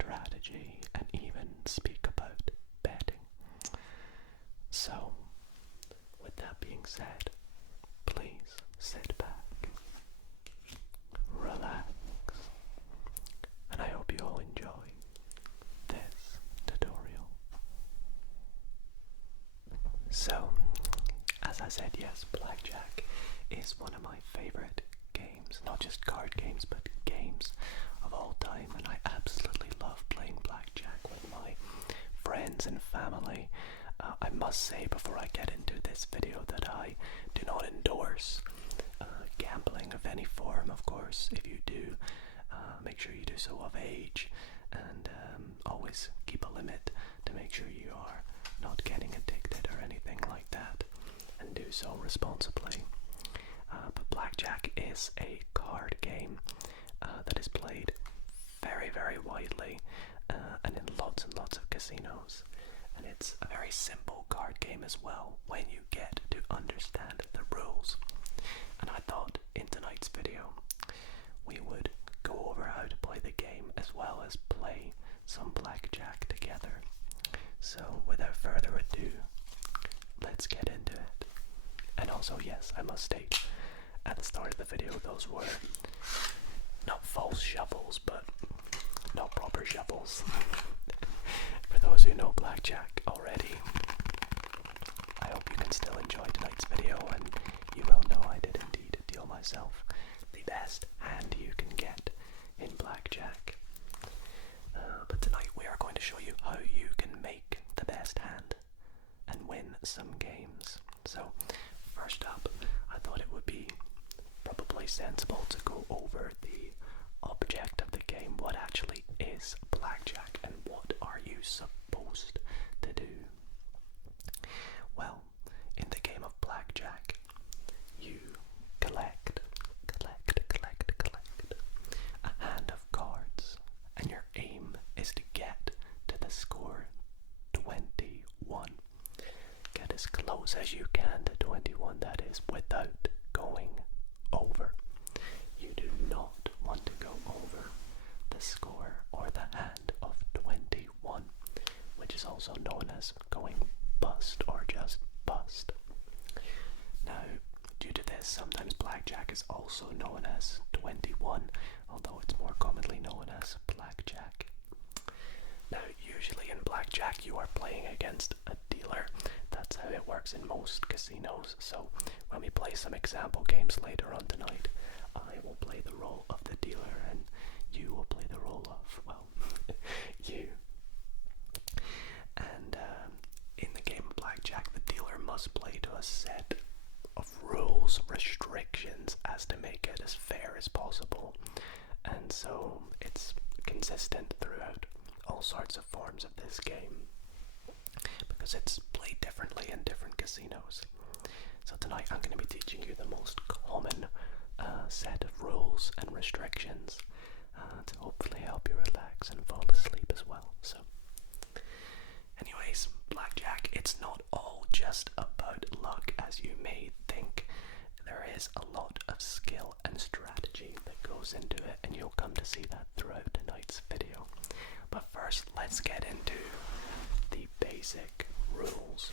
strategy, and even speak about betting. So, with that being said, please sit back, relax, and I hope you all enjoy this tutorial. So, as I said, yes, Blackjack is one of my favorite games, not just card games, but games of all time, and I absolutely love playing Blackjack with my friends and family. I must say before I get into this video that I do not endorse gambling of any form. Of course, if you do, make sure you do so of age, and always keep a limit to make sure you are not getting addicted or anything like that, and do so responsibly. But Blackjack is a card game that is played very, very widely and in lots and lots of casinos. And it's a very simple card game as well when you get to understand the rules. And I thought in tonight's video we would go over how to play the game as well as play some Blackjack together. So without further ado, let's get into it. And also, yes, I must state at the start of the video, those were not false shuffles, but not proper shuffles. For those who know Blackjack already, I hope you can still enjoy tonight's video, and you will know I did indeed deal myself the best hand you can get in Blackjack. But tonight we are going to show you how you can make the best hand and win some games. So first up, I thought it would be probably sensible to go over the object of the game. What actually is Blackjack and what are you supposed to do? Well, in the game of Blackjack, you collect a hand of cards, and your aim is to get to the score 21. Get as close as you can to 21, that is, without going over. You do not want to go over the score or the hand of 21, which is also known as going bust or just bust. Now, due to this, sometimes Blackjack is also known as 21, although it's more commonly known as Blackjack. Now, usually in Blackjack you are playing against a dealer. That's how it works in most casinos. So when we play some example games later on tonight, I will play the role of the dealer and you will play the role of, well, you. And in the game of Blackjack, the dealer must play to a set of rules, restrictions, as to make it as fair as possible. And so it's consistent throughout all sorts of forms of this game, because it's played differently in different casinos. So tonight I'm going to be teaching you the most common set of rules and restrictions to hopefully help you relax and fall asleep as well. So anyways, Blackjack, it's not all just about luck as you may think. There is a lot of skill and strategy that goes into it, and you'll come to see that throughout tonight's video. But first, let's get into the basic rules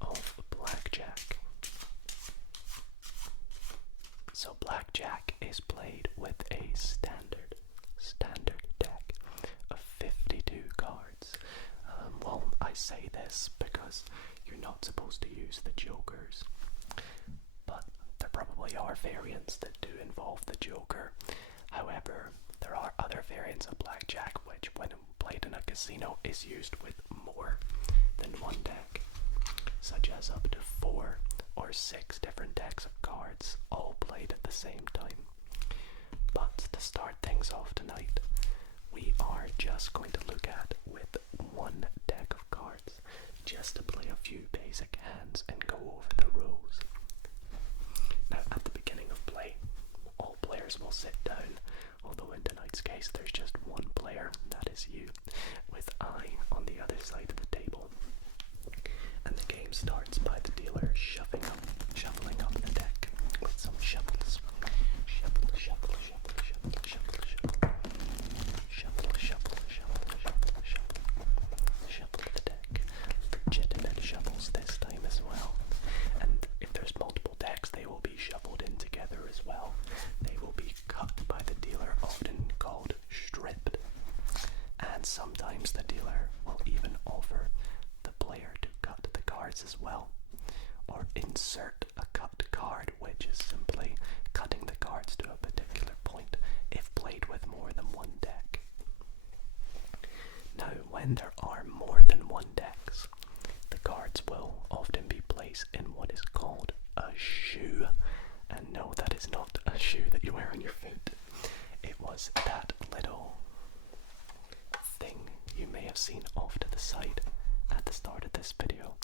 of Blackjack. So Blackjack is played with a standard deck of 52 cards. Well, I say this because you're not supposed to use the jokers, but there probably are variants that do involve the joker. However, there are other variants of Blackjack which, when played in a casino, is used with more than one deck, such as up to 4 or 6 different decks of cards, all played at the same time. But to start things off tonight, we are just going to look at with one deck of cards, just to play a few basic hands and go over the rules. Now, at the beginning of play, all players will sit down, although in tonight's case there's just one player, that is you, with I on the other side of the table. And the game starts by the dealer shuffling up the deck with some shuffles. Shuffle, shuffle, shuffle, shuffle, shuffle, shuffle. Shuffle, shuffle, shuffle, shuffle. sometimes the dealer will even offer the player to cut the cards as well, or insert a cut card, which is simply cutting the cards to a particular point if played with more than one deck. Now, when there are more than one decks, the cards will often be placed in what is called a shoe. And no, that is not a shoe that you wear on your foot. It was that little thing you may have seen off to the side at the start of this video,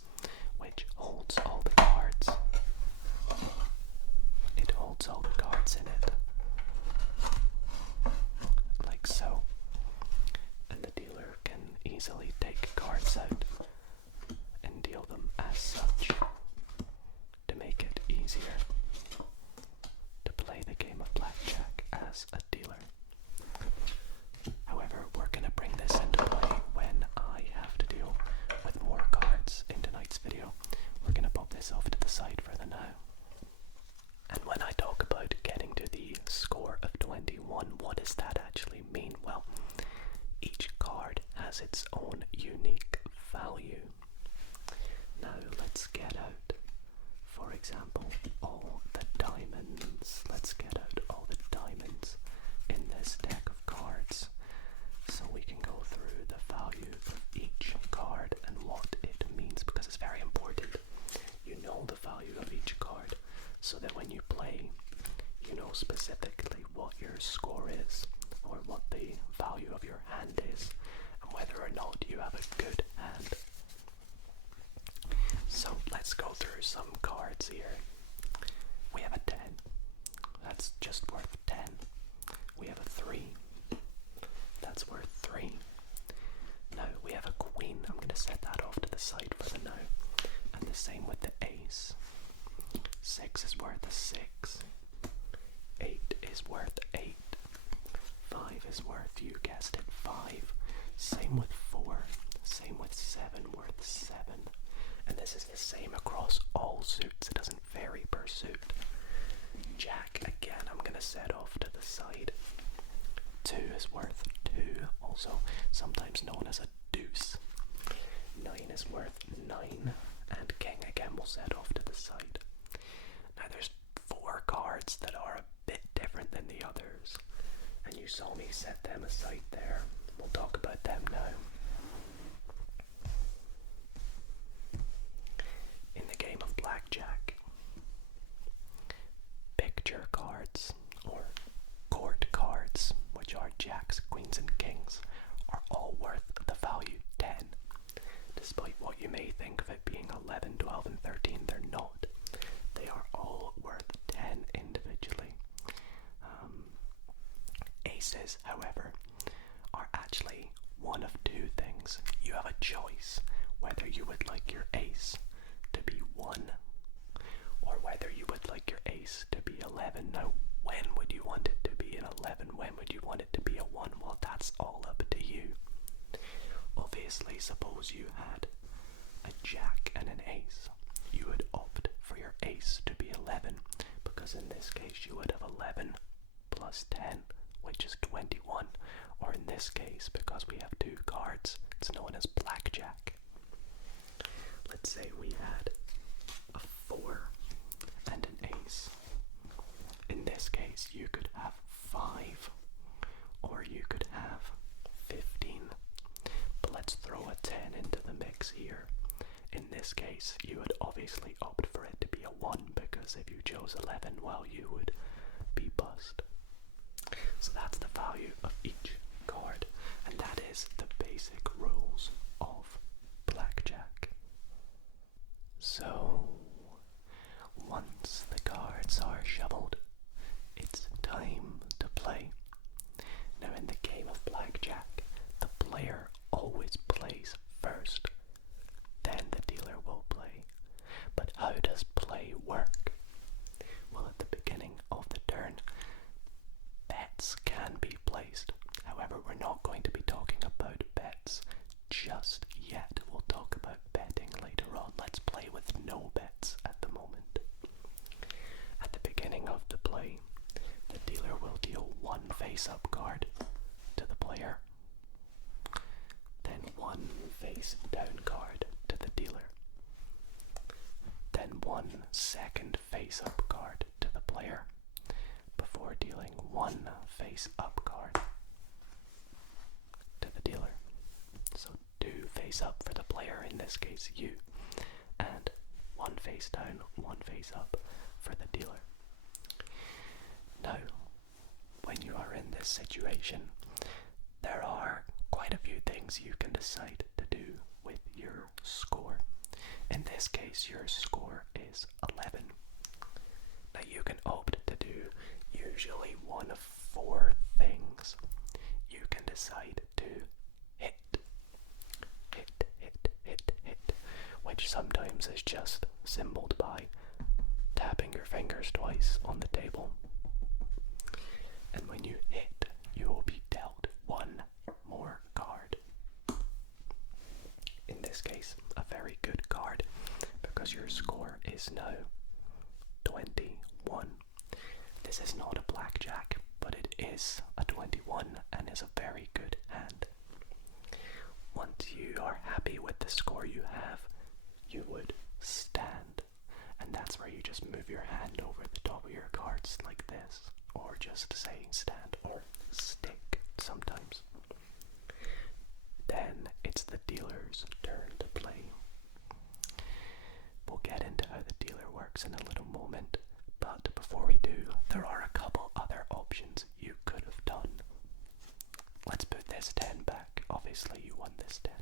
which holds all the cards. It holds all the cards in it, like so. And the dealer can easily take cards out and deal them as such to make it easier to play the game of blackjack as a dealer. However, we're going to bring this into play when I have to deal with more cards in tonight's video. We're going to pop this off to the side for the now. And when I talk about getting to the score of 21, what does that actually mean? Well, each card has its own unique value. Now let's get out, for example, all the diamonds. Let's get out all the diamonds in this deck of cards so we can go through the value of each card and what it means, because it's very important you know the value of each card so that when you play you know specifically what your score is or what the value of your hand is and whether or not you have a good hand. So let's go through some cards here. We have a 10. That's just worth 10. We have a 3. That's worth 3. Now we have a queen. I'm going to set that off to the side for the now. And the same with the ace. 6 is worth a 6. 8 is worth 8. 5 is worth, you guessed it, 5. Same with 4. Same with 7, worth 7. And this is the same across all suits. It doesn't vary per suit. Jack, again, I'm going to set off to the side. 2 is worth 2, also sometimes known as a deuce. 9 is worth 9, and king again will set off to the side. Now there's 4 cards that are a bit different than the others, and you saw me set them aside there. We'll talk about them now. In the game of blackjack, picture cards, or court cards, which are jacks, queens and kings, are all worth the value 10. Despite what you may think of it being 11, 12 and 13, they're not. They are all worth 10 individually. Aces, however, are actually one of 2 things. You have a choice whether you would like your ace to be 1 or whether you would like your ace to be 11. Now, when would you want it to be an 11? When would you want it to be a 1? Well, that's all up to you. Obviously, suppose you had a jack and an ace. You would opt for your ace to be 11, because in this case you would have 11 plus 10, which is 21. Or in this case, because we have 2 cards, it's known as blackjack. Let's say we had a 4 and an ace. In this case, you could have 5, or you could have 15. But let's throw a 10 into the mix here. In this case, you would obviously opt for it to be a 1, because if you chose 11, well, you would be buzzed. So that's the value of each card, and that is the basic rules of blackjack. So, once the cards are shuffled, it's time to play. Now, in the game of blackjack, the player always plays first, then the dealer will play. But how does play work? Well, at the beginning of the turn, bets can be placed. However, we're not going to be talking about bets just yet. We'll talk about betting later on. Let's play with no bets at the moment. At the beginning of the play, the dealer will deal 1 face-up card to the player. face down card to the dealer. Then 1 second face up card to the player before dealing 1 face up card to the dealer. So 2 face up for the player, in this case you, and 1 face down, 1 face up for the dealer. Now, when you are in this situation, there are quite a few things you can decide to do with your score. In this case, your score is 11. Now you can opt to do usually one of 4 things. You can decide to hit, which sometimes is just symboled by tapping your fingers twice on the table. And when you hit, you will be dealt 1 more card. In this case, a very good card, because your score is now 21. This is not a blackjack, but it is a 21 and is a very good hand. Once you are happy with the score you have, you would stand, and that's where you just move your hand over the top of your cards like this, or just say stand or stick sometimes. Then it's the dealer's turn to play. We'll get into how the dealer works in a little moment, but before we do, there are a couple other options you could have done. Let's put this 10 back. Obviously you won this 10.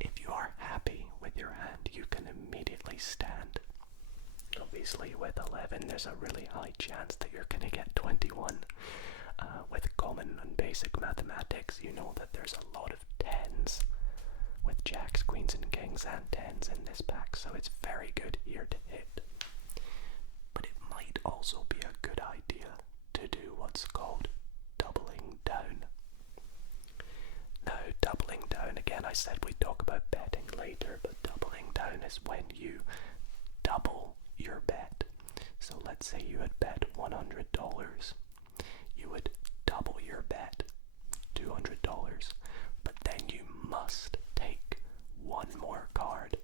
If you are happy with your hand, you can immediately stand. Obviously with 11 there's a really high chance that you're going to get 21. With common and basic mathematics, you know that there's a lot of 10s with jacks, queens and kings and 10s in this pack, so it's very good here to hit. But it might also be a good idea to do what's called doubling down. Now, doubling down, again, I said we'd talk about betting later, but doubling down is when you double your bet. So let's say you had bet $100. You would double your bet, $200, but then you must take 1 more card,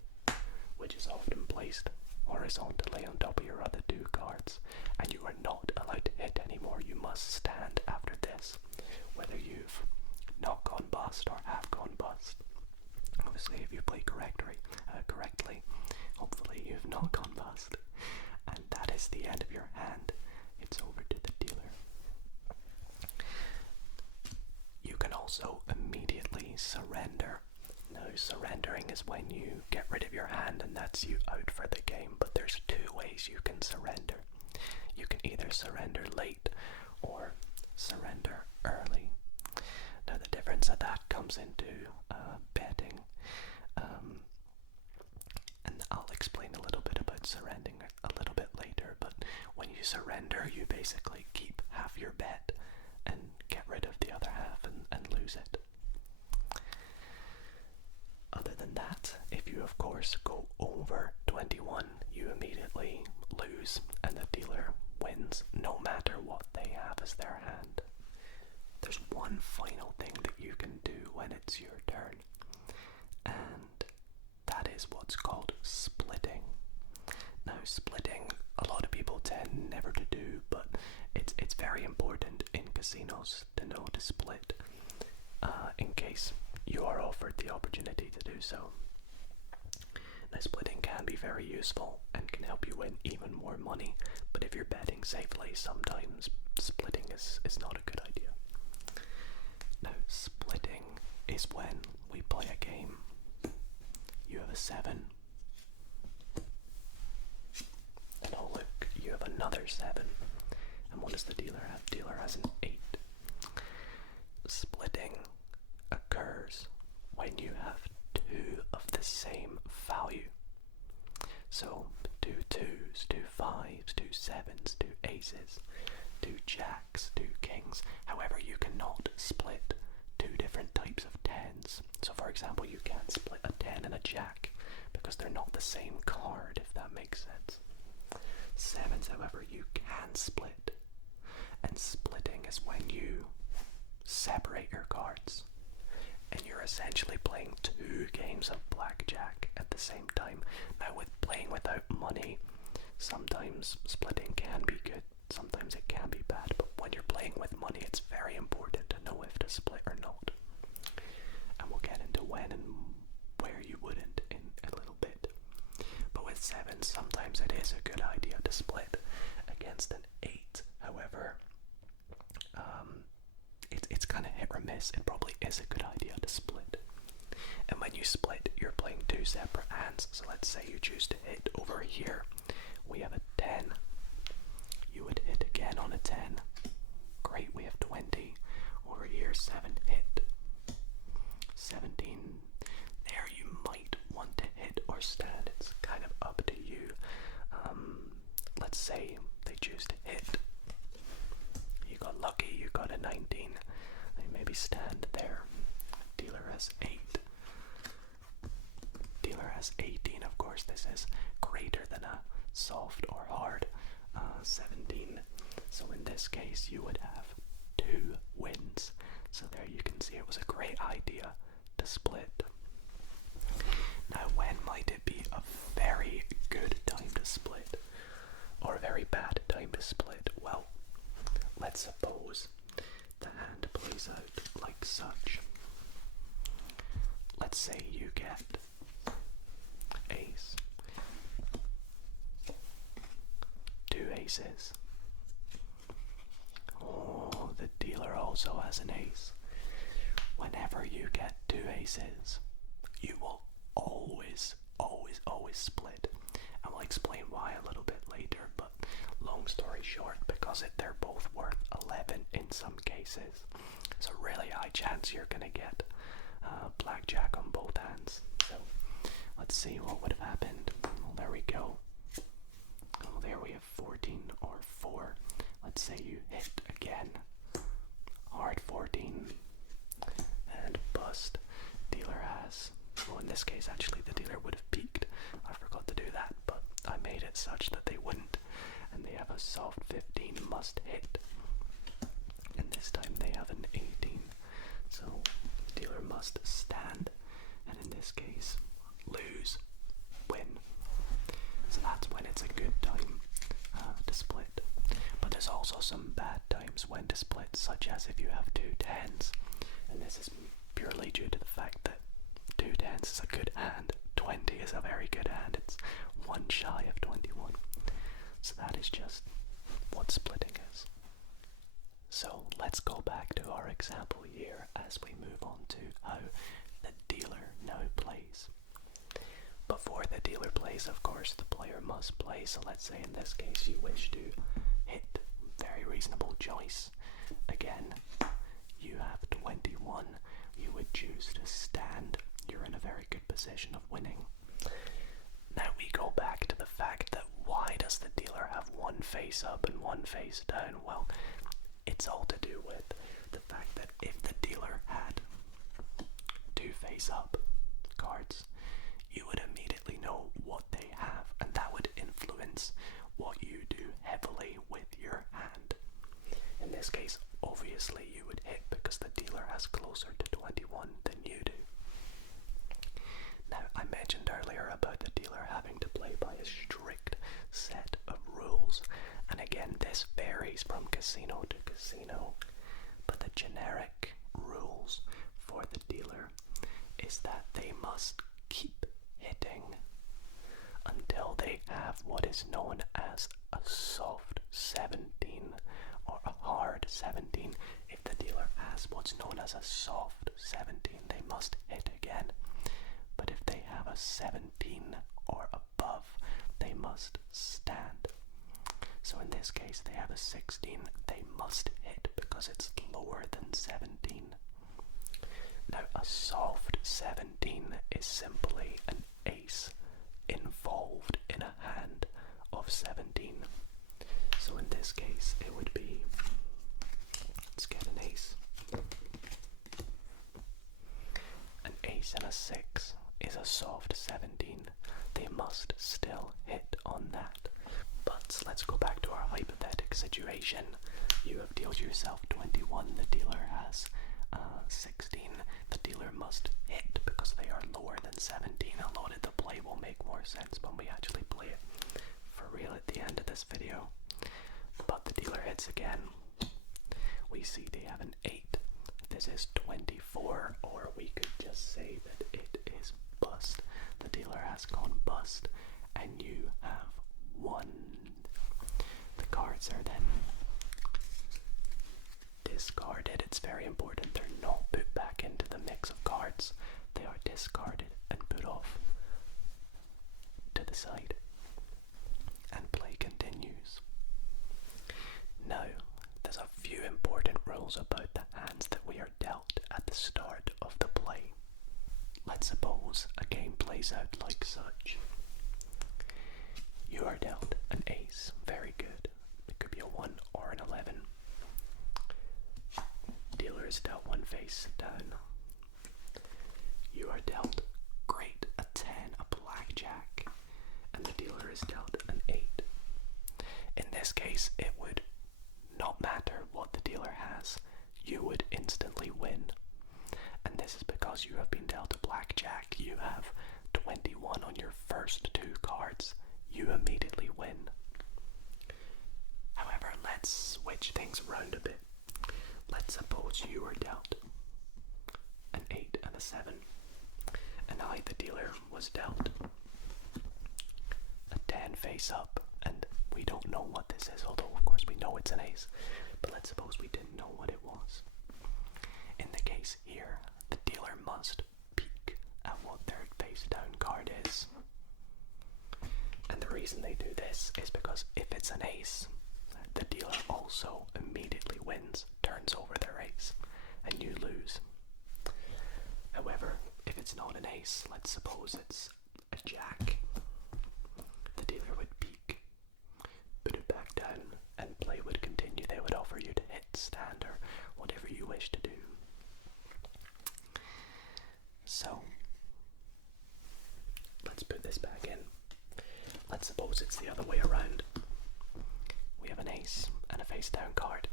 which is often placed horizontally on top of your other 2 cards, and you are not allowed to hit anymore. You must stand after this, whether you've not gone bust or have gone bust. Obviously, if you play correctly, hopefully you've not gone bust. And that is the end of your hand. It's over to the dealer. You can also immediately surrender. Now, surrendering is when you get rid of your hand and that's you out for the game, but there's 2 ways you can surrender. You can either surrender late or surrender early. Now, the difference of that comes into betting, and I'll explain a little bit about surrendering a little bit later, but when you surrender, you basically keep half your bet and get rid of the other half and lose it. Other than that, if you of course go over 21, you immediately lose and the dealer wins no matter what they have as their hand. There's one final thing that you can do when it's your turn, and that is what's called splitting. Now, splitting, a lot of people tend never to do, but it's very important in casinos to know to split, in case you are offered the opportunity to do so. Now, splitting can be very useful and can help you win even more money, but if you're betting safely, sometimes splitting is not a good idea. Now, splitting is when we play a game. You have a 7. And oh look, you have another 7. And what does the dealer have? Dealer has an 8. Splitting occurs when you have 2 of the same value. So 2 2s, 2 5s, 2 7s, 2 aces, 2 jacks, 2 kings. However, you cannot split 2 different types of 10s. So for example, you can't split a 10 and a jack because they're not the same card, if that makes sense. 7s, however, you can split. And splitting is when you separate your cards. and you're essentially playing two games of blackjack at the same time. Now, with playing without money, sometimes splitting can be good, sometimes it can be bad, but when you're playing with money, it's very important to know if to split or not. And we'll get into when and where you wouldn't in a little bit. But with sevens, sometimes it is a good idea to split against an 8. However, it's kind of hit or miss. It probably is a good idea to split. And when you split, you're playing two separate hands. So let's say you choose to hit over here. We have a 10. You would hit again on a 10. Great, we have 20. Over here, 7 hit. 17. There you might want to hit or stand. It's kind of up to you. Let's say they choose to hit. You got lucky, you got a 19. They maybe stand there. Dealer has 8. Dealer has 18. Of course, this is greater than a soft or hard 17. So in this case, you would have 2 wins. So there you can see it was a great idea to split. Now, when might it be a very good time to split? Or a very bad time to split? Well, let's suppose the hand plays out like such. Let's say you get ace, 2 aces. Oh, the dealer also has an ace. Whenever you get 2 aces, you will always split. And we'll explain why a little bit later, but long story short, because they're both worth 11 in some cases. It's a really high chance you're gonna get blackjack on both hands. So let's see what would have happened. Well, there we go. Oh, there we have 14 or 4. Let's say you hit again. Hard 14 and bust. Dealer has, well, in this case actually the dealer would have peaked. I forgot to do that, but I made it such that they wouldn't. And they have a soft 15 must hit. And this time they have an 18. So dealer must stand, and in this case lose, win. So that's when it's a good time to split. But there's also some bad times when to split, such as if you have 2 10s, and this is purely due to the fact that 2 10s is a good hand, 20 is a very good hand, it's 1 shy of 21. So that is just what splitting is. So let's go back to our example here as we move on to how the dealer now plays. Before the dealer plays, of course, the player must play. So let's say in this case you wish to hit. Very reasonable choice. Again, you have 21. You would choose to stand. You're in a very good position of winning. Now we go back to the fact that why does the dealer have 1 face up and 1 face down? Well, it's all to do with the fact that if the dealer had 2 face up cards, you would immediately know what they have, and that would influence what you do heavily with your hand. In this case, obviously you would hit because the dealer has closer to 21 than you do. Now, I mentioned earlier about the dealer having to play by a strict set of rules, and again, this varies from casino to casino, but the generic rules for the dealer is that they must keep hitting until they have what is known as a soft 17 or a hard 17. If the dealer has what's known as a soft 17, they must hit again. But if they have a 17 or above, they must stand. So in this case, they have a 16, they must hit because it's lower than 17. Now, a soft 17 is simply an ace involved in a hand of 17. So in this case, it would be, let's get an ace. An ace and a 6 is a soft 17. They must still hit on that. But let's go back to our hypothetical situation. You have dealt yourself 21, the dealer has 16, the dealer must hit because they are lower than 17. A lot of the play will make more sense when we actually play it for real at the end of this video. But the dealer hits again. We see they have an 8. This is 24, or we could just say that it is bust. The dealer has gone bust, and you have won. The cards are then discarded. It's very important they're not put back into the mix of cards. They are discarded and put off to the side, and play continues. Now, there's a few important rules about the hands that we are dealt at the start of the play. Let's suppose a game plays out like such. You are dealt an ace. Very good. It could be a 1 or an 11. Dealer is dealt 1 face down. You are dealt great, a 10, a blackjack, and the dealer is dealt an 8. In this case, it would not matter what the dealer has, you would instantly win. And this is because you have been dealt a blackjack. You have 21 on your first 2 cards. You immediately win. However, let's switch things around a bit. Let's suppose you were dealt an 8 and a 7, and I, the dealer, was dealt a 10 face up, and we don't know what this is, although of course we know it's an ace, but let's suppose we didn't know what it was. In the case here, the dealer must peek at what their face down card is. And the reason they do this is because if it's an ace, the dealer also immediately wins, turns over their ace, and you lose. However, if it's not an ace, let's suppose it's a jack, the dealer would peek, put it back down, and play would continue. They would offer you to hit, stand, or whatever you wish to do. So, let's put this back in. Let's suppose it's the other way around. We have an ace and a face down card.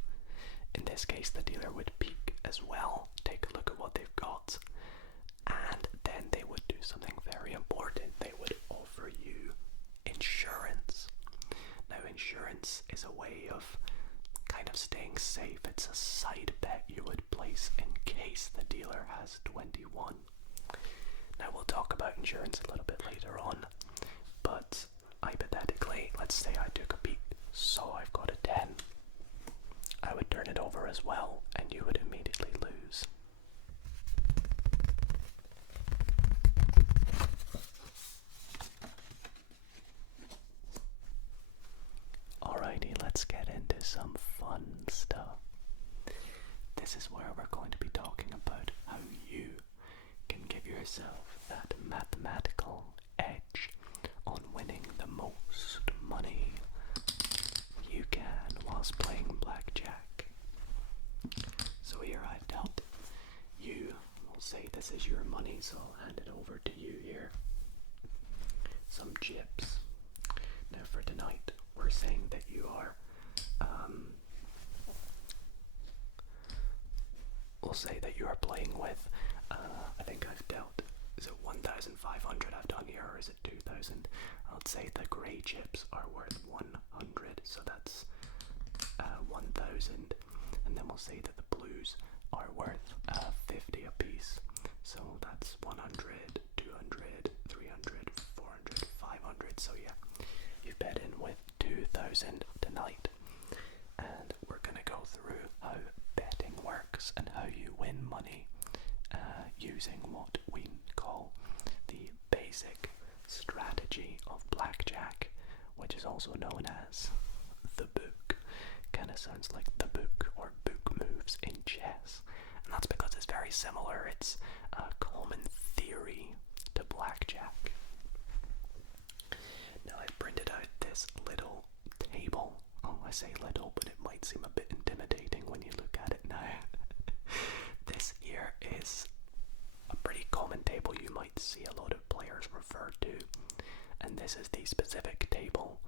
In this case, the dealer would peek as well, take a look at what they've got, and then they would do something very important. They would offer you insurance. Now, insurance is a way of kind of staying safe. It's a side bet you would place in case the dealer has 21. Now, we'll talk about insurance a little bit later on, but hypothetically, let's say I took a peek, so I've got a 10. I would turn it over as well, and you would immediately lose. Alrighty, let's get into some fun stuff. This is where we're going to be talking about how you can give yourself that mathematical edge on winning the most money you can whilst playing blackjack. So here I've dealt you, we'll say this is your money, so I'll hand it over to you here. Some chips. Now for tonight, we're saying that you are, we'll say that you are playing with, I think I've dealt, is it 1,500 I've done here, or is it 2,000? I'll say the grey chips are worth 100, so that's 1,000, and then we'll say that the blues are worth 50 apiece, so that's 100, 200, 300, 400, 500, so yeah, you've bet in with 2,000 tonight, and we're going to go through how betting works and how you win money using what we call the basic strategy of blackjack, which is also known as the book. Kind of sounds like the book or book moves in chess, and that's because it's very similar. It's a common theory to blackjack. Now I've printed out this little table. Oh, I say little, but it might seem a bit intimidating when you look at it now. This here is a pretty common table you might see a lot of players refer to, and this is the specific table.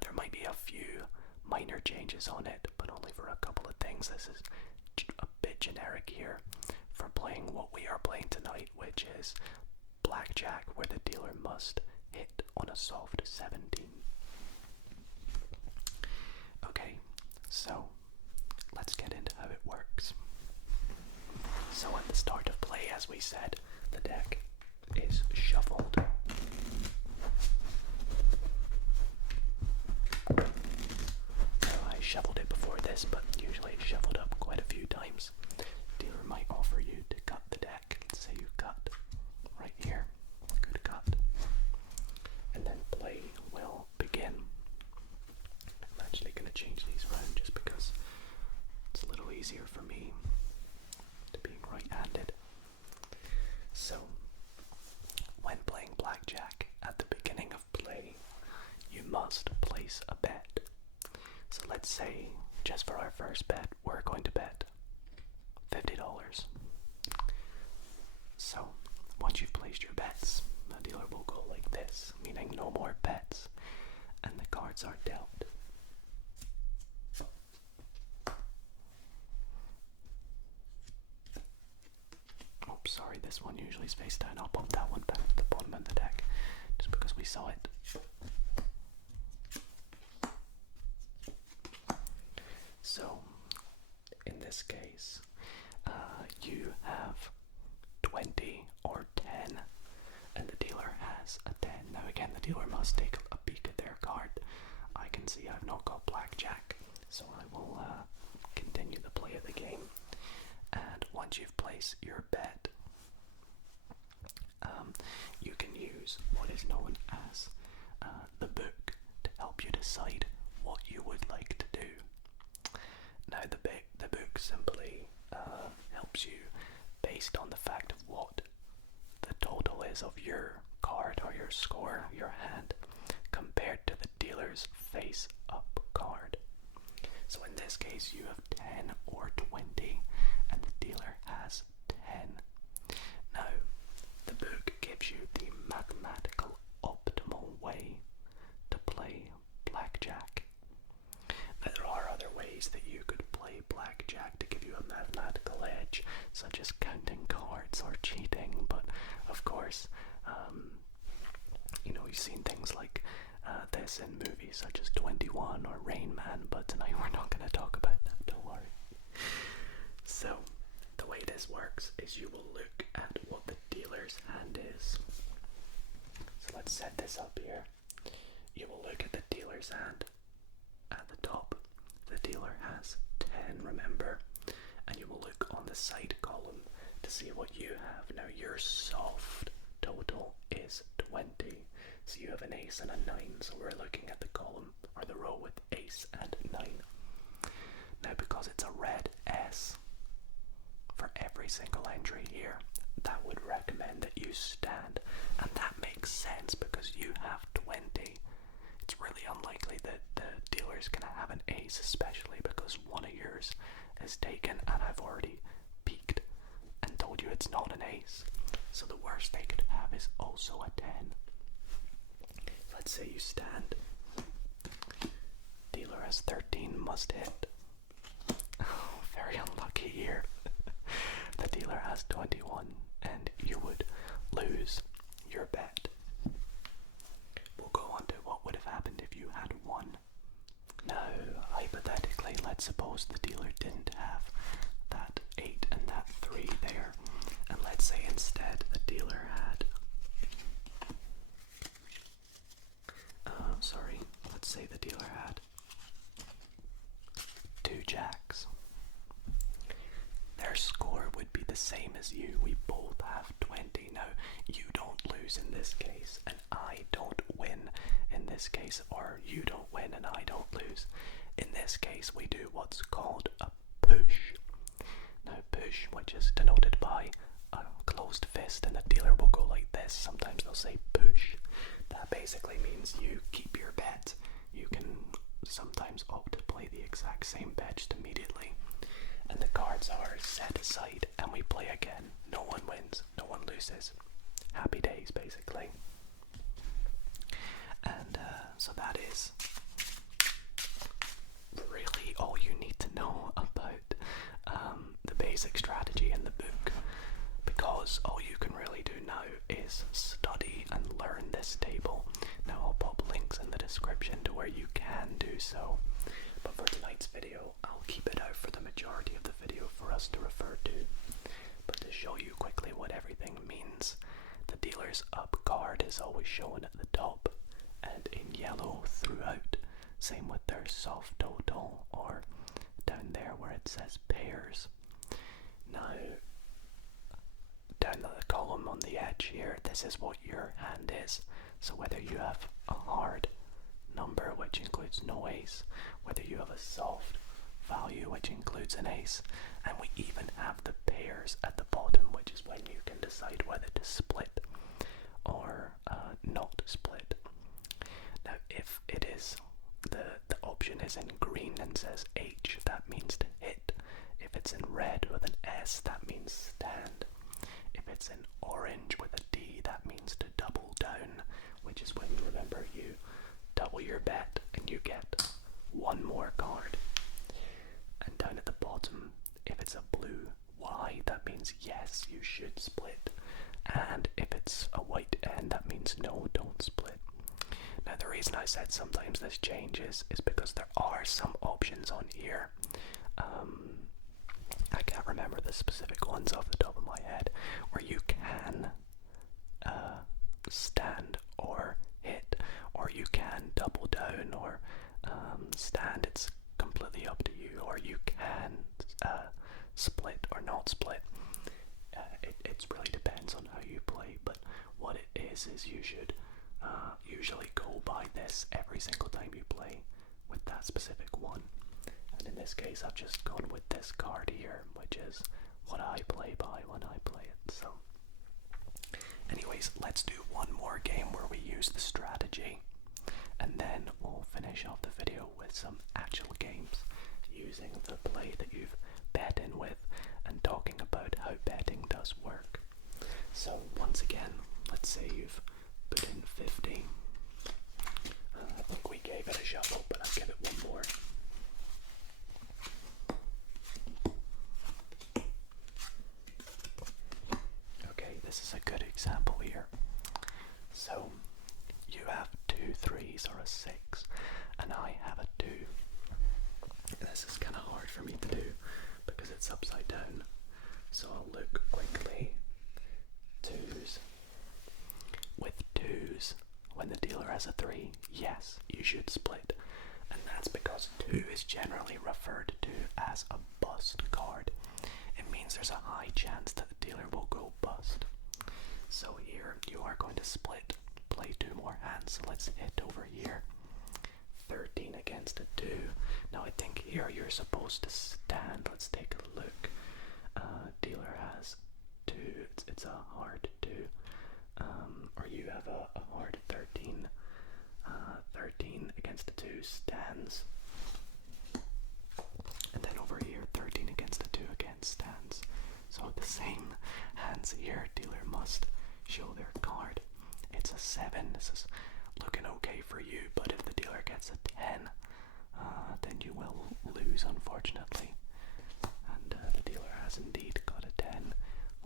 There might be a few minor changes on it, but only for a couple of things. This is a bit generic here. for playing what we are playing tonight, which is Blackjack, where the dealer must hit on a soft 17. Okay, so let's get into how it works. So at the start of play, as we said, the deck is shuffled. Now, I shuffled it before this, but usually it's shuffled up quite a few times. Dealer might offer you to cut the deck. Let's say you cut right here. Good cut. And then play will begin. I'm actually going to change these around just because it's a little easier for me to being right-handed. So, when playing blackjack, at the beginning of play, you must place a bet. So let's say, just for our first bet, we're going to bet $50. So, once you've placed your bets, the dealer will go like this, meaning no more bets, and the cards are dealt. Oops, sorry, this one usually is face down. I'll pop that one back to the bottom of the deck, just because we saw it. So, in this case, you have 20 or 10, and the dealer has a 10. Now again, the dealer must take a peek at their card. I can see I've not got blackjack, so I will continue the play of the game. And once you've placed your bet, you can use what is known as the book to help you decide what you would like to do. Now the book simply helps you based on the fact of what the total is of your card or your score, your hand, compared to the dealer's face up card. So in this case you have 10 or 20 and the dealer has 10. Now the book gives you the mathematical optimal way to play blackjack. Now there are other ways that you could play blackjack to give you a mathematical edge, such as counting cards or cheating, but of course, you've seen things like this in movies such as 21 or Rain Man, but tonight we're not going to talk about that, don't worry. So, the way this works is you will look at what the dealer's hand is. So let's set this up here. You will look at the dealer's hand. At the top, the dealer has 10, remember, and you will look on the side column to see what you have. Now your soft total is 20, so you have an ace and a 9, so we're looking at the column or the row with ace and 9. Now because it's a red S for every single entry here, that would recommend that you stand, and that makes sense because you have 20. It's really unlikely that the dealer's going to have an ace, especially because one of yours is taken, and I've already peeked and told you it's not an ace. So the worst they could have is also a 10. Let's say you stand. Dealer has 13, must hit. Oh, very unlucky here. The dealer has 21, and you would lose your bet. We'll go on to what would have happened if you had 1. Now, hypothetically, let's suppose the dealer didn't have that 8 and that 3 there, and let's say instead the dealer had let's say the dealer had 2 jacks. Their score would be the same as you. We both have 20. Now, you don't lose in this case, and I don't win in this case, or you don't win and I don't lose. In this case, we do what's called a push. Now, push, which is denoted by a closed fist, and the dealer will go like this. Sometimes they'll say push. That basically means you keep your bet. You can sometimes opt to play the exact same bet just immediately, and the cards are set aside and we play again. No one wins, no one loses. Happy days, basically. And so that is really all you need to know about the the basic strategy in the book, because all you can really do now is study and learn this table. Now I'll pop links in the description to where you can do so, but for tonight's video I'll keep it out for the majority of the video for us to refer to. But to show you quickly what everything means, the dealer's up card is always shown at the top and in yellow throughout. Same with their soft total, or down there where it says pairs. Now, down the column on the edge here, this is what your hand is. So whether you have a hard number, which includes no ace, whether you have a soft value, which includes an ace, and we even have the pairs at the bottom, which is when you can decide whether to split or not split. Now, if it is the option is in green and says H, that means to hit. If it's in red with an S, that means stand. If it's in orange with a D, that means to double down, which is when, remember, you double your bet and you get one more card. And down at the bottom, if it's a blue Y, that means yes, you should split. And if it's a white N, that means no, don't split. Now the reason I said sometimes this changes is because there are some options on here. I can't remember the specific ones off the top of my head, where you can stand or hit, or you can double down or stand. It's completely up to you. Or you can split or not split. It really depends on how you play, but what it is you should usually go by this every single time you play with that specific one. And in this case I've just gone with this card here, which is what I play by when I play it. So anyways, let's do one more game where we use the strategy, and then we'll finish off the video with some actual games using the play that you've bet in with and talking about how betting does work. So once again, let's say you've put in 50. I think we gave it a shuffle, but I'll give it one more. Okay, this is a good example here. So you have 2 3s or a 6, and I have a 2. This is kind of hard for me to do because it's upside down. So I'll look quickly. 2s. With 2s, when the dealer has a 3, yes, you should split. And that's because 2 is generally referred to as a bust card. It means there's a high chance that the dealer will go bust. So here you are going to split, play 2 more hands. So let's hit over here. 13 against a 2. Now I think here you're supposed to stand. Let's take a look. Dealer has 2. It's a hard 2. Or you have a hard 13. 13 against a 2 stands. And then over here, 13 against a 2 again stands. So the same hands here, dealer must show their card. It's a 7. This is looking okay for you, but if the dealer gets a 10, then you will lose, unfortunately. And the dealer has indeed got a 10.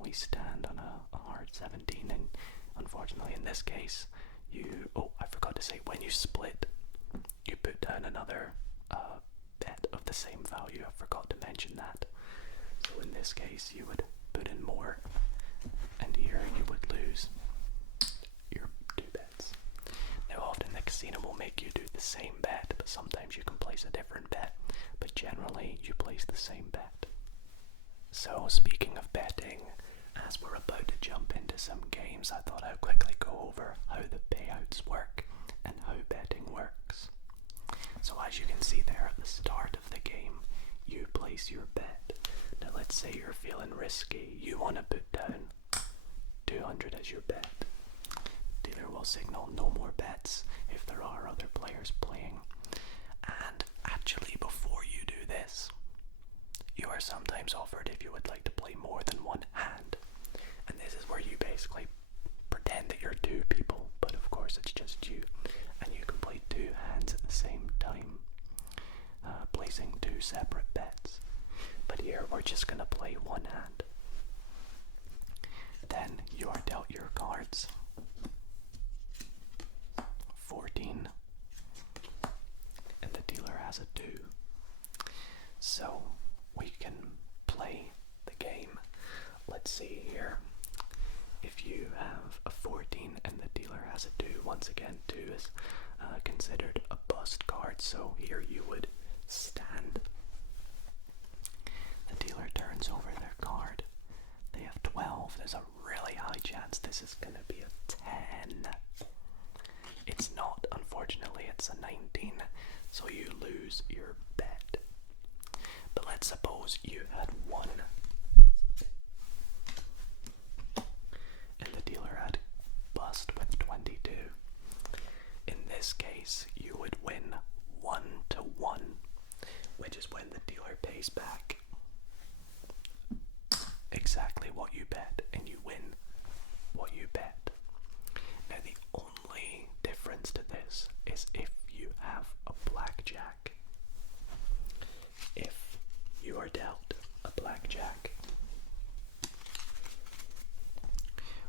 We stand on a hard 17, and unfortunately in this case, I forgot to say, when you split, you put down another bet of the same value. I forgot to mention that. So in this case, you would put in more, and here you would lose your 2 bets. Now often the casino will make you do the same bet, but sometimes you can place a different bet, but generally you place the same bet. So speaking of betting, as we're about to jump into some games, I thought I'd quickly go over how the payouts work and how betting works. So as you can see there at the start of the game, you place your bet. Now let's say you're feeling risky, you want to put down 200 as your bet. Dealer will signal no more bets if there are other players playing. And actually, before you do this, you are sometimes offered if you would like to play more than one hand. And this is where you basically pretend that you're 2 people, but of course it's just you, and you can play 2 hands at the same time, placing 2 separate bets. But had here, we're just gonna play one hand. Then you are dealt your cards. 14. And the dealer has a 2. So we can play the game. Let's see here. If you have a 14 and the dealer has a 2, once again 2 is considered a bust card, so here you would stand. The dealer turns over their card. They have 12. There's a really high chance this is going to be a 10. It's not, unfortunately, it's a 19, so you lose your bet. But let's suppose you had 1 and the dealer had bust with 22. In this case, you would win 1-1, which is when the dealer pays back exactly what you bet, and you win what you bet. Now the only difference to this is if you have a blackjack. If you are dealt a blackjack,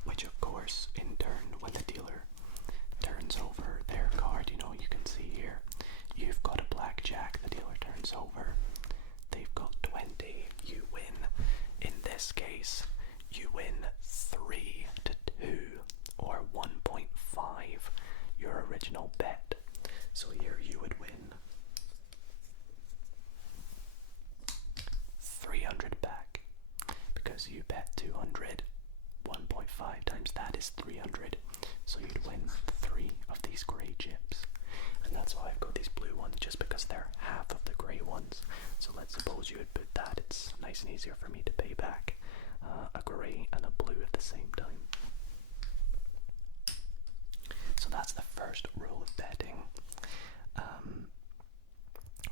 which of course in turn when the dealer turns over their card, you can see here, you've got a blackjack, the dealer turns over, they've got 20, you win. In this case, you win 3-2, or 1.5, your original bet. So here you would win 300 back, because you bet 200, 1.5 times that is 300, so you'd win 3 of these grey chips. And that's why I've got these blue ones, just because they're half of the grey ones. So let's suppose you would put that, it's nice and easier for me to pay back a grey and a blue at the same time. So that's the first rule of betting.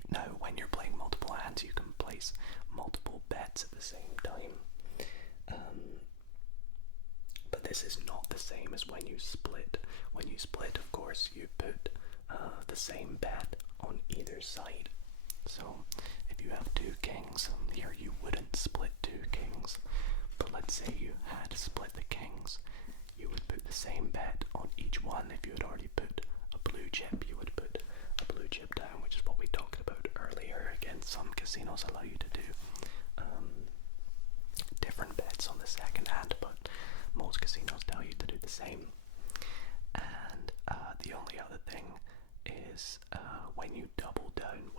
Now when you're playing multiple hands, you can place multiple bets at the same time. But this is not the same as when you split. When you split, of course, you put the same bet on either side. So if you have 2 kings, here you wouldn't split 2 kings. But let's say you had to split the kings, you would put the same bet on each one. If you had already put a blue chip, you would put a blue chip down, which is what we talked about earlier. Again, some casinos allow you to do different bets on the second hand, but most casinos tell you to do the same. And the only other thing is when you double down,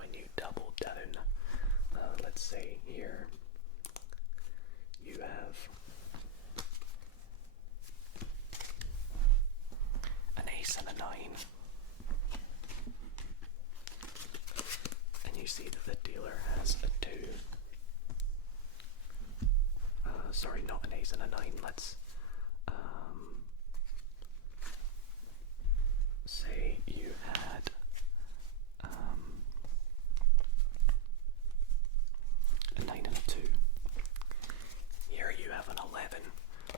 let's say here you have an ace and a 9, and you see that the dealer has a 2. Sorry, not an ace and a 9. Let's say you had a 9 and a 2. Here you have an 11,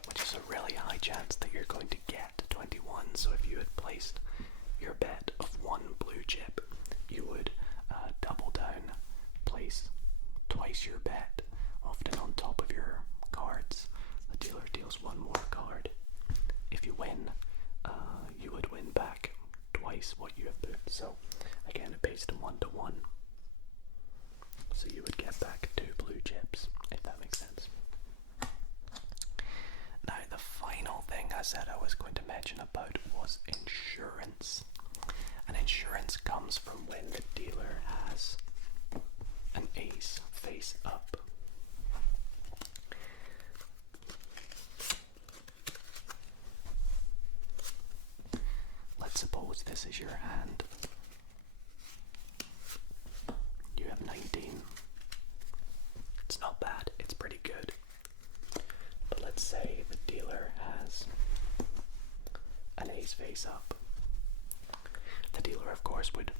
which is a really high chance that you're going to get 21. So if you had placed your bet of 1 blue chip, you would double down, place twice your bet, often on top of your cards. The dealer deals 1 more card. If you win, you would win back twice what you have put. So again, it pays to 1-1. So you would get back 2 blue chips, if that makes sense. Now the final thing I said I was going to mention about was insurance. And insurance comes from when the dealer has an ace face up. Let's suppose this is your hand. You have 19. It's not bad, it's pretty good. But let's say the dealer has an ace face up. The dealer, of course, would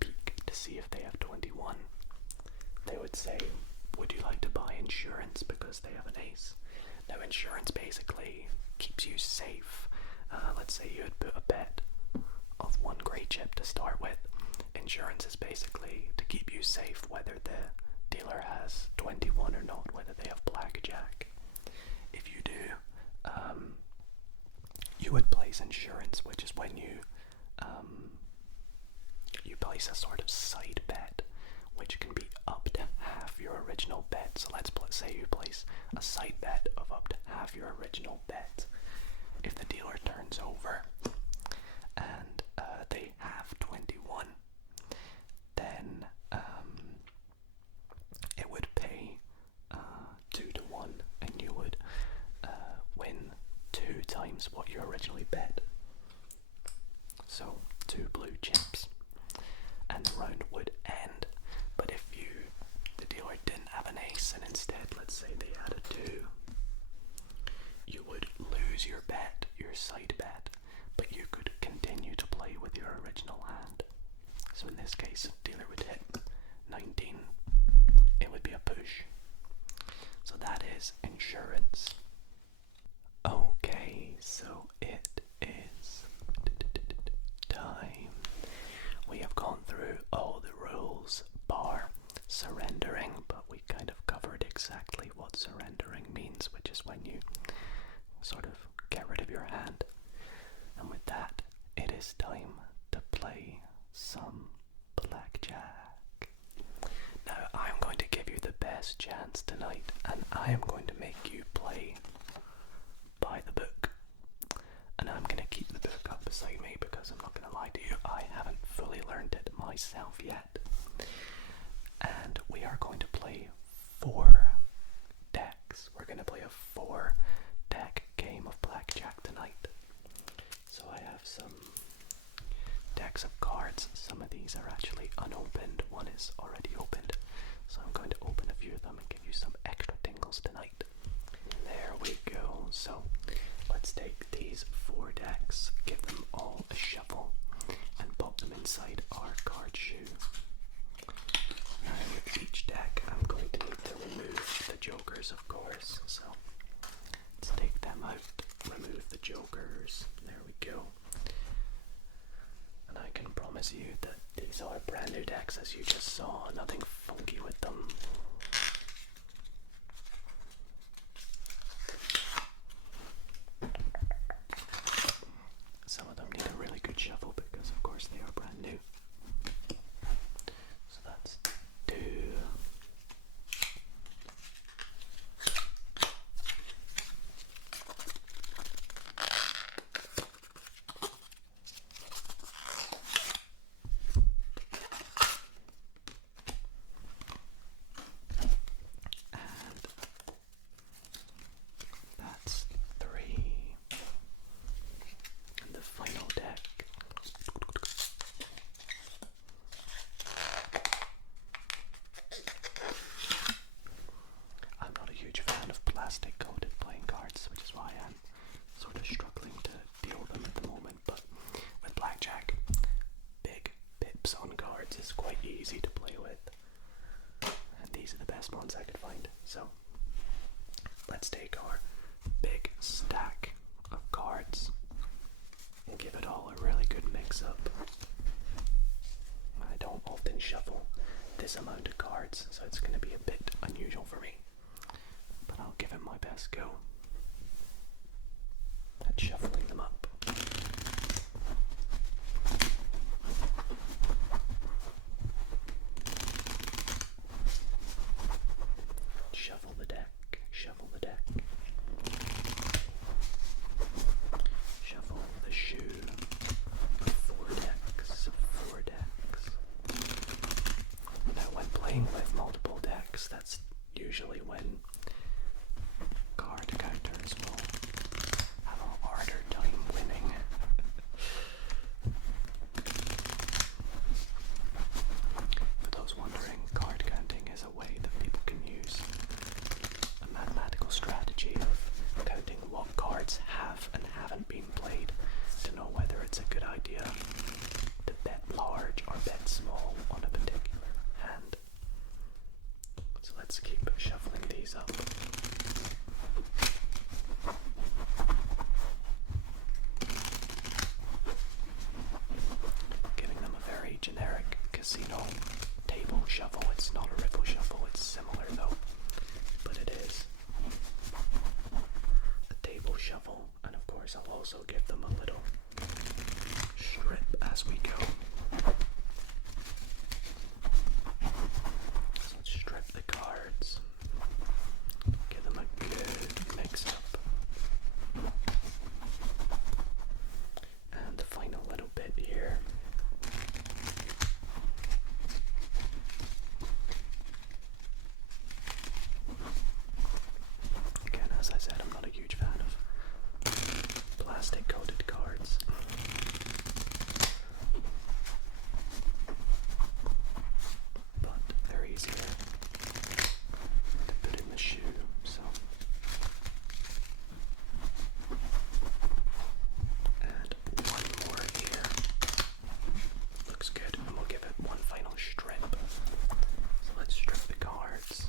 peek to see if they have 21. They would say, would you like to buy insurance because they have an ace? Now insurance basically keeps you safe. Let's say you had put a bet of 1 grey chip to start with. Insurance is basically to keep you safe whether the dealer has 21 or not, whether they have Blackjack. If you do, you would place insurance, which is when you place a sort of side bet, which can be up to half your original bet. So let's say you place a side bet of up to half your original bet. If the dealer turns over and they have 21, then it would pay 2 to 1, and you would win 2 times what you originally bet. So 2 blue chips, and the round would end. But if the dealer didn't have an ace, and instead, let's say they had a 2, you would lose your bet, your side bet, but you could continue to play with your original hand. So in this case, if the dealer would hit 19, it would be a push. So that is insurance. Okay, so it is time. We have gone through all the rules, bar surrendering, but we kind of covered exactly what surrendering means, which is when you sort of get rid of your hand. And with that, it is time to play some blackjack. Now, I'm going to give you the best chance tonight, and I am going to make you play by the book. And I'm going to keep the book up beside me because I'm not going to lie to you, I haven't fully learned it myself yet. And we are going to play 4 decks. We're going to play a 4-deck game of blackjack tonight. So I have some decks of cards. Some of these are actually unopened. One is already opened. So I'm going to open a few of them and give you some extra tingles tonight. There we go. So let's take these 4 decks, give them all a shuffle, and pop them inside our card shoe. Now with each deck I'm going to need to remove the jokers, of course. So let's take them out, remove the jokers. There we go. And I can promise you that these are brand new decks, as you just saw, nothing funky with them. Some of them need a really good shuffle because of course they are brand new. So that's 2. That's 3. And the final deck. I'm not a huge fan of plastic coated playing cards, which is why I'm sort of struggling to deal with them at the moment. But with blackjack, big pips on cards is quite easy to play with. And these are the best ones I could find. So let's take our big stack of cards and give it all a really good mix up. I don't often shuffle this amount of cards, so it's going to be a bit unusual for me, but I'll give it my best go at shuffling them up. Shuffle the deck, shuffle the deck. Shuffle the shoe. 4 decks, 4 decks. Now when playing with multiple decks, that's usually when card counters will have a harder time winning. For those wondering, card counting is a way that people can use a mathematical strategy of counting what cards have and haven't been played to know whether it's a good idea to bet large or bet small on a particular hand. So let's keep shuffling these up. Giving them a very generic casino table table shuffle. It's not a riffle shuffle, it's similar though, but it is a table shuffle. And of course I'll also give them a little strip as we go. So let's strip the cards, give them a good mix up, and the final little bit here. Again, as I said, I'm not a huge fan of plastic coated cards. But they're easier to put in the shoe, so. And one more here. Looks good, and we'll give it one final strip. So let's strip the cards.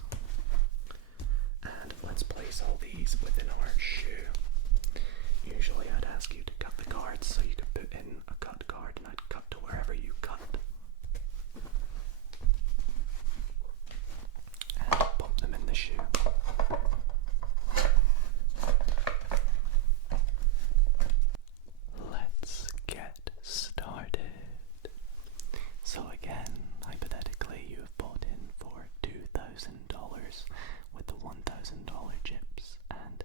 And let's place all these within our shoe. Usually I'd ask you to cut the cards so you could put in a cut card, and I'd cut to wherever you cut. And pop them in the shoe. Let's get started. So again, hypothetically, you have bought in for $2,000 with the $1,000 chips and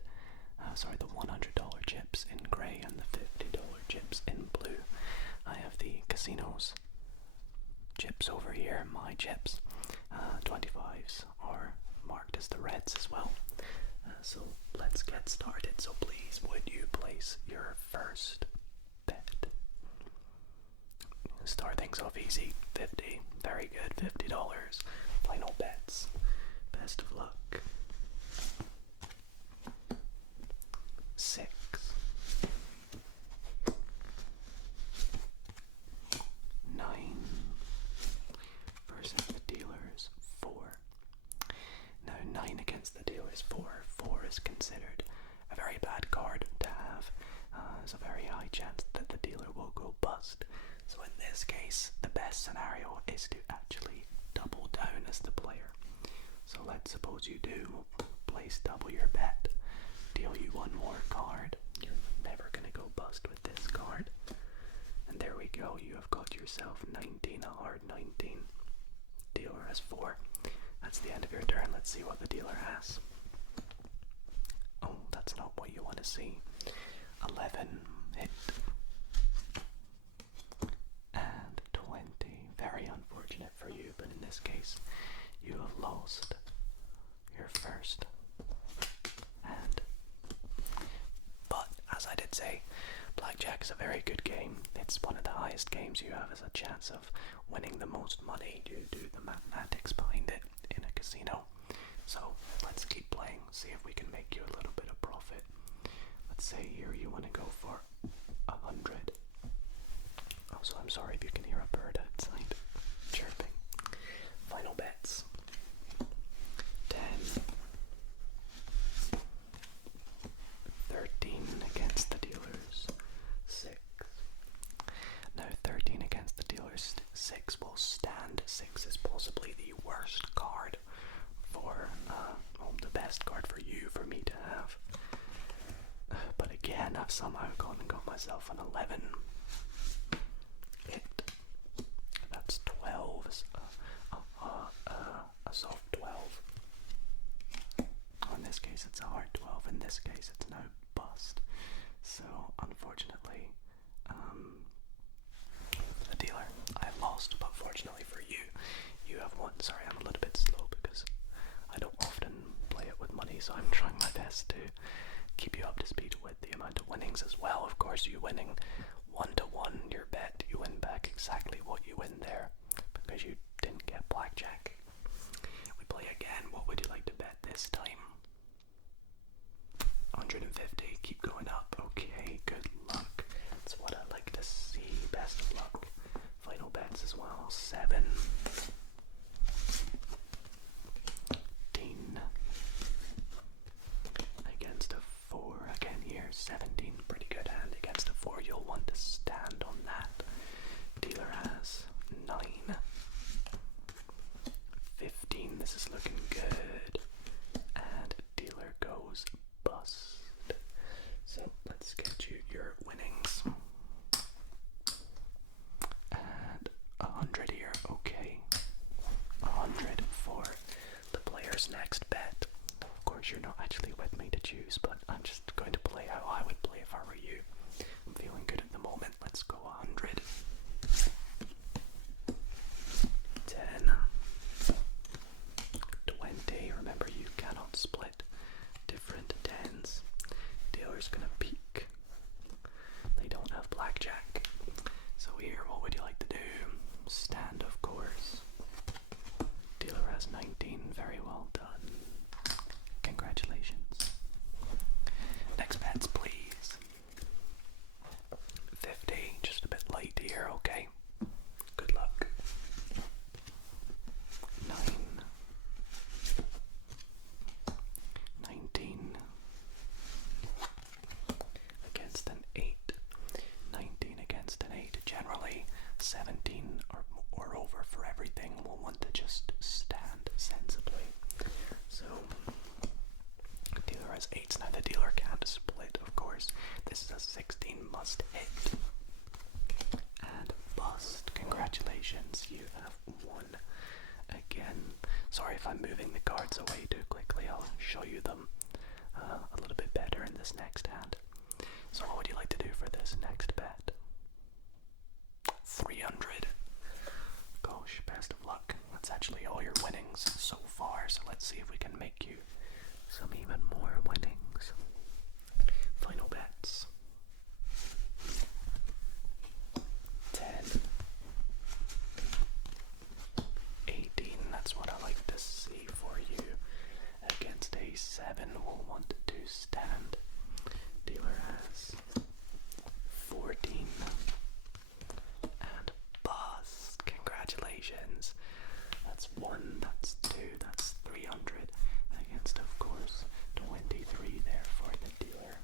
the $100 chips in grey and the $50 chips in blue. I have the casinos chips over here, my chips. 25s are marked as the reds as well. So let's get started. So please, would you place your first bet? Start things off easy. 50. Very good. $50. Final bets. Best of luck. 6. 9. Versus the dealers, 4. Now 9 against the dealers, 4. 4 is considered a very bad card to have. There's a very high chance that the dealer will go bust. So in this case, the best scenario is to actually double down as the player. So let's suppose you do place double your bet, deal you one more card. You're never going to go bust with this card. And there we go, you have got yourself 19, a hard 19. Dealer has 4. That's the end of your turn. Let's see what the dealer has. Oh, that's not what you want to see. 11 hit. And 20. Very unfortunate for you, but in this case, you have lost your first hand. But, as I did say, Blackjack is a very good game. It's one of the highest games you have as a chance of winning the most money due to the mathematics behind it in a casino. So let's keep playing, see if we can make you a little bit of profit. Let's say here you want to go for 100. Also, I'm sorry if you can hear a bird outside chirping. Final bets. 10. 13 against the dealers. 6. Now 13 against the dealers. 6 will stand. 6 is possibly the worst card for, the best card for you, for me to have. But again, I've somehow gone and got myself an 11. Hit. That's 12. A soft 12. In this case, it's a hard 12. In this case, it's no bust. So, unfortunately, the dealer, I've lost. But fortunately for you, you have won. Sorry, I'm a little bit slow because I don't often play it with money, so I'm trying my best to keep you up to speed with the amount of winnings as well. Of course, you winning 1-to-1 your bet, you win back exactly what you win there because you didn't get blackjack. We play again. What would you like to bet this time? 150. Keep going up. Okay, good luck. That's what I like to see. Best of luck. Final bets as well. 7. 18. Against a 4 again here. 17. Pretty good hand against a 4. You'll want to stand on that. Dealer has 9. choose, but I'm just going to play how I would play if I were you. I'm feeling good at the moment. Let's go 100. 10. 20. Remember, you cannot split different tens. Dealer's gonna peek. They don't have blackjack. So here, what would you like to do? Stand, of course. Dealer has 19. Very well done. Congratulations. Next bets, please. 50. Just a bit light here, okay? Good luck. 9. 19. Against an 8. 19 against an 8. Generally, 17 or over for everything. We'll want to just stand sensibly. So, dealer has 8s. Now the dealer can't split, of course. This is a 16 must hit. And bust. Congratulations, you have won again. Sorry if I'm moving the cards away too quickly. I'll show you them a little bit better in this next hand. So what would you like to do for this next bet? 300. Gosh, best of luck. That's actually all your winnings so far, so let's see if we can make you some even more winnings. Final bets. 10. 18, that's what I like to see for you. Against a 7, we'll want to stand. Dealer has 14. And bust. Congratulations. That's 1, that's 2, that's 300. Against, of course, 23 there for the dealer.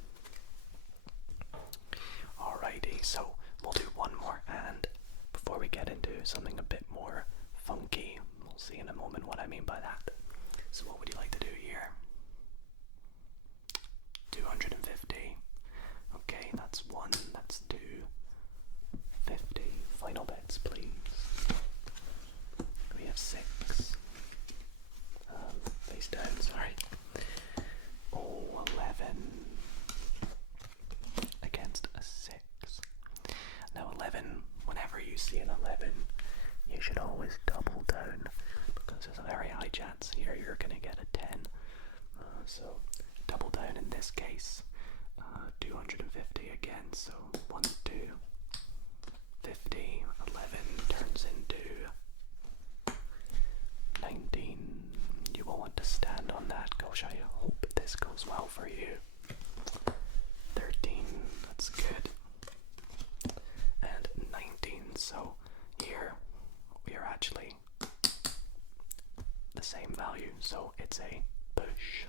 Alrighty, so we'll do one more hand before we get into something a bit more funky. We'll see in a moment what I mean by that. So what would you like to do here? 250. Okay, that's 1, that's 2. 50. Final bets, please. We have 6. Face down, sorry. Oh, 11. Against a 6. Now 11, whenever you see an 11, you should always double down, because there's a very high chance here you're going to get a 10. So double down in this case. 250 again, so 1, 2, 50, 11 turns into 19. You will want to stand on that. Gosh, I hope this goes well for you. 13, that's good. And 19, so here we are actually the same value, so it's a push.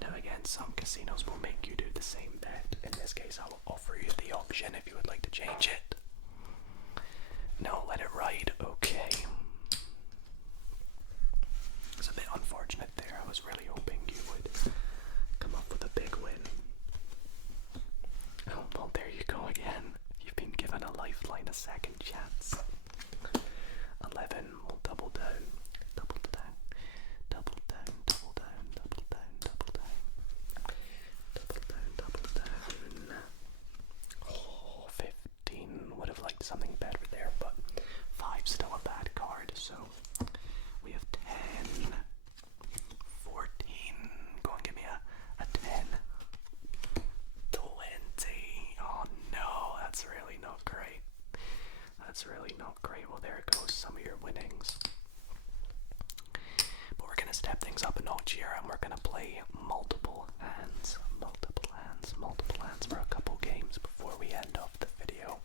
Now again, some casinos will make you do the same bet. In this case, I will offer you the option if you would like to change it. No, let it ride. Okay. It's a bit unfortunate there. I was really hoping you would come up with a big win. Oh, well, there you go again. You've been given a lifeline, a second chance. 11, we'll double down. Double down. Double down, double down, double down, double down. Double down, double down. Oh, 15. Would have liked something better there, but 5's still a bad card, so we have 10. 14. Go and give me a 10. 20. Oh no, that's really not great. That's really not great. Well, there goes some of your winnings. But we're going to step things up a notch here, and we're going to play multiple hands. Multiple hands. Multiple hands for a couple games before we end off the video.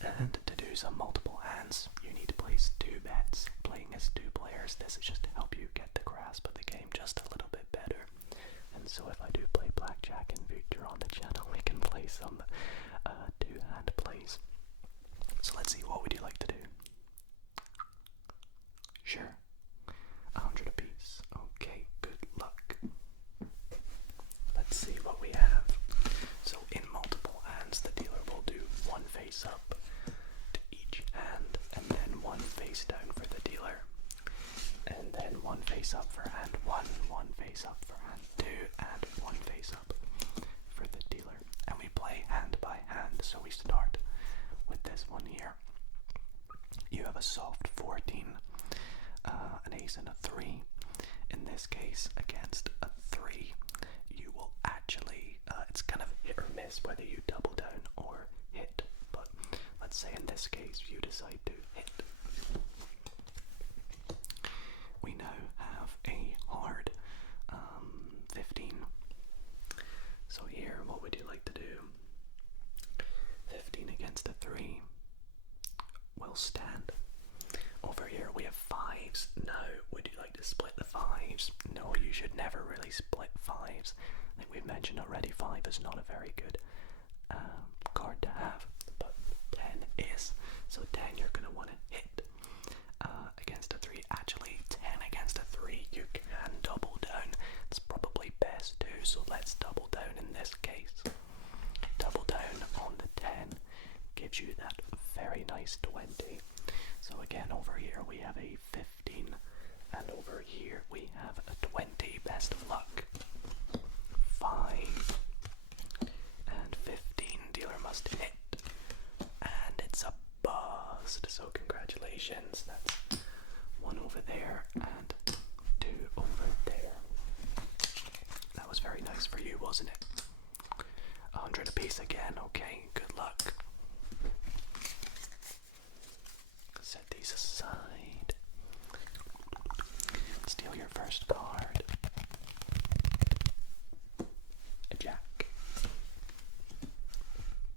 And to do some multiple hands, you need to place 2 bets. Playing as 2 players, this is just to help you get the grasp of the game just a little bit better. And so if I do play Blackjack in future on the channel, we can play some 2-hand plays. So let's see, what would you like to do? Sure. 100 apiece. Okay, good luck. Let's see what we have. So in multiple hands, the dealer will do 1 face up to each hand, and then 1 face down for the dealer, and then 1 face up for hand 1, here. You have a soft 14, an ace and a 3. In this case, against a 3, you will actually, it's kind of hit or miss whether you double down or hit, but let's say in this case you decide to hit. We now have a hard 15. So here, what would you like to do? 15 against a 3 will stand. Over here we have 5s. Now, would you like to split the 5s? No, you should never really split 5s. I think we've mentioned already 5 is not a very good card to have, but 10 is. So 10 you're going to want to hit against a 3. Actually, 10 against a 3 you can double down. It's probably best too, so let's double down in this case. Double down on the 10 gives you that very nice 20. So again, over here we have a 15, and over here we have a 20. Best of luck. 5 and 15. Dealer must hit, and it's a bust. So congratulations. That's 1 over there and 2 over there. That was very nice for you, wasn't it? 100 apiece again. Okay, good luck. Set these aside. Steal your first card. A jack.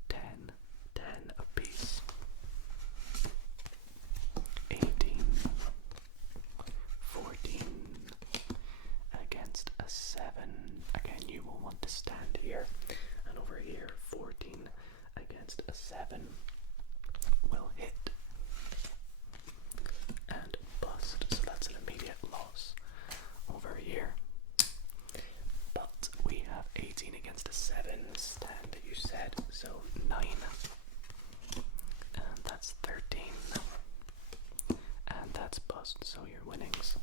10, 10 apiece. 18, 14 against a 7. Again, you will want to stand here. And over here, 14 against a 7 will hit and bust, so that's an immediate loss. Over here, but we have 18 against a 7 stand, you said, so 9, and that's 13, and that's bust, so your winnings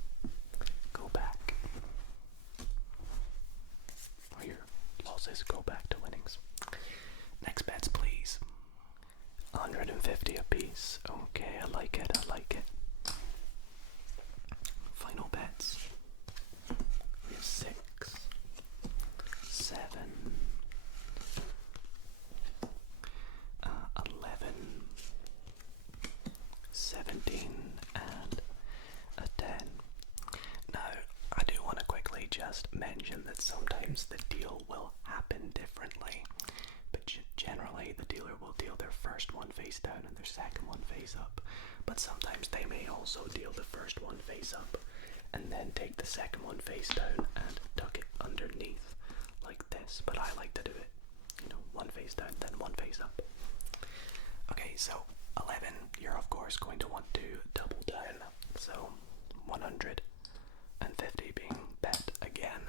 go back, or your losses go back to winnings. Next bets, please. 150 apiece. Okay, I like it, I like it. Final bets. We have 6, 7, 11, 17, and a 10. Now, I do want to quickly just mention that sometimes the deal will happen differently, but generally the dealer will deal their first one face down and their second one face up, but sometimes they may also deal the first one face up and then take the second one face down and tuck it underneath like this, but I like to do it, you know, one face down then one face up. Okay, so 11, you're of course going to want to double down, so 150 being bet again.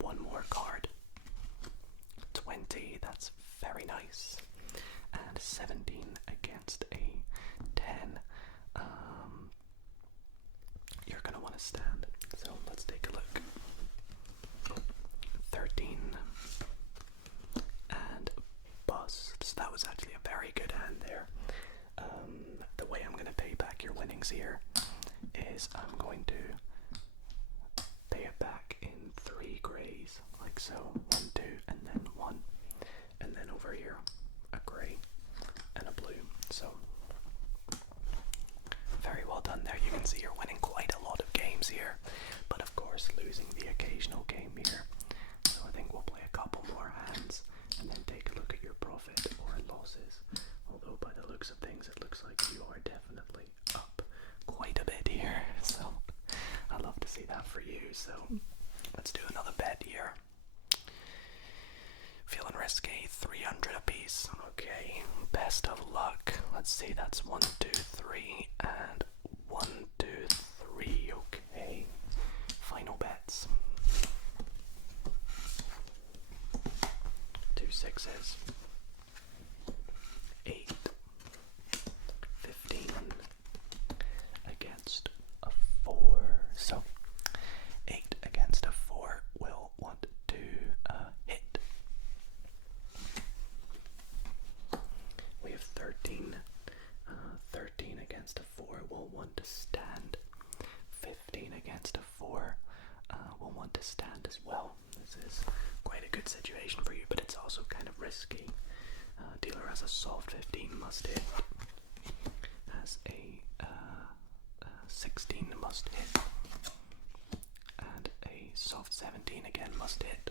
One more card. 20, that's very nice. And 17 against a 10. You're going to want to stand. So let's take a look. 13 and bust. So that was actually a very good hand there. The way I'm going to pay back your winnings here is I'm going to pay it back in 3 grays, like so. 1, 2, and then 1. And then over here, a grey and a blue. So very well done there. You can see you're winning quite a lot of games here, but of course losing the occasional game here. So I think we'll play a couple more hands and then take a look at your profit or losses. Although by the looks of things, it looks like you are definitely up quite a bit here. So I'd love to see that for you. So let's do another bet here. Feeling risky, 300 apiece. Okay, best of luck. Let's see, that's 1, 2, 3, and 1, 2, 3. Okay, final bets. 2 6s. 8, 15 against a 4. So 8 against a 4 will want to hit. We have 13 4 will want to stand as well. This is quite a good situation for you, but it's also kind of risky. Dealer has a soft 15 must hit, has a 16 must hit, and a soft 17 again must hit,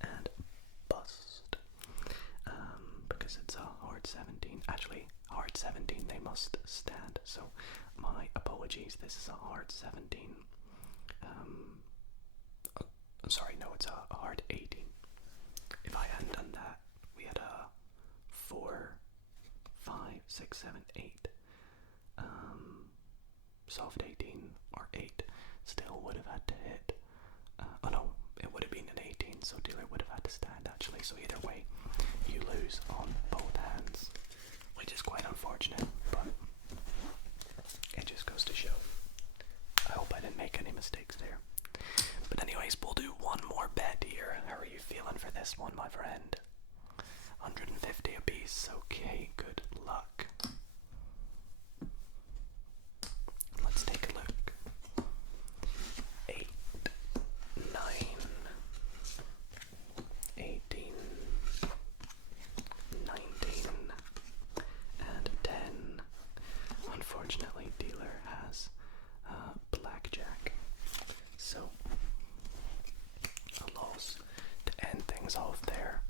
and bust, because it's a hard 17. Actually, hard 17 they must stand, so my apologies, this is a hard 17. Sorry, no, it's a hard 18. If I hadn't done that, we had a 4, 5, 6, 7, 8. Soft 18 or 8 still would have had to hit. Oh no, it would have been an 18, so dealer would have had to stand actually. So either way, you lose on both hands, which is quite unfortunate, but it just goes to show. I hope I didn't make any mistakes there. But anyways, we'll do one more bet here. How are you feeling for this one, my friend? 150 apiece. Okay, good luck. Let's take a look. 8, 9, 18, 19, and 10. Unfortunately, dealer has Blackjack. So, a loss to end things off there,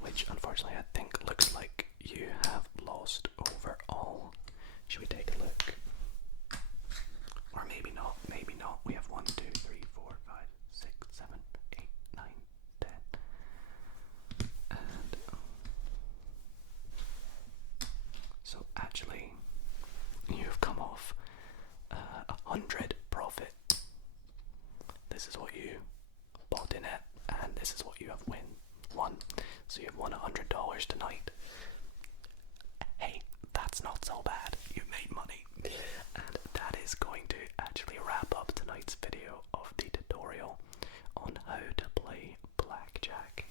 which unfortunately I think looks like you have lost overall. Should we take a look? Or maybe not, maybe not. We have 1, 2, 3, 4, 5, 6, 7, 8, 9, 10. And so actually you've come off 100 profit. This is what you bought in at, and this is what you have won. So you've won $100 tonight. Hey, that's not so bad. You made money. And that is going to actually wrap up tonight's video of the tutorial on how to play Blackjack.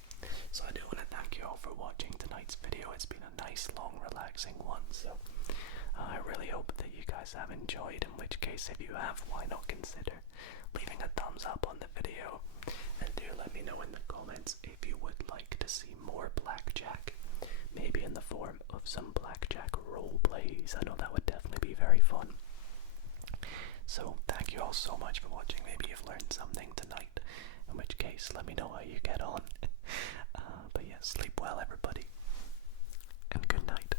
So I do want to thank you all for watching tonight's video. It's been a nice, long, relaxing one. So I really hope that you guys have enjoyed, in which case, if you have, why not consider leaving a thumbs up on the video, and do let me know in the comments if you would like to see more Blackjack, maybe in the form of some Blackjack role plays. I know that would definitely be very fun. So thank you all so much for watching. Maybe you've learned something tonight, in which case let me know how you get on. But yeah, sleep well everybody, and good night.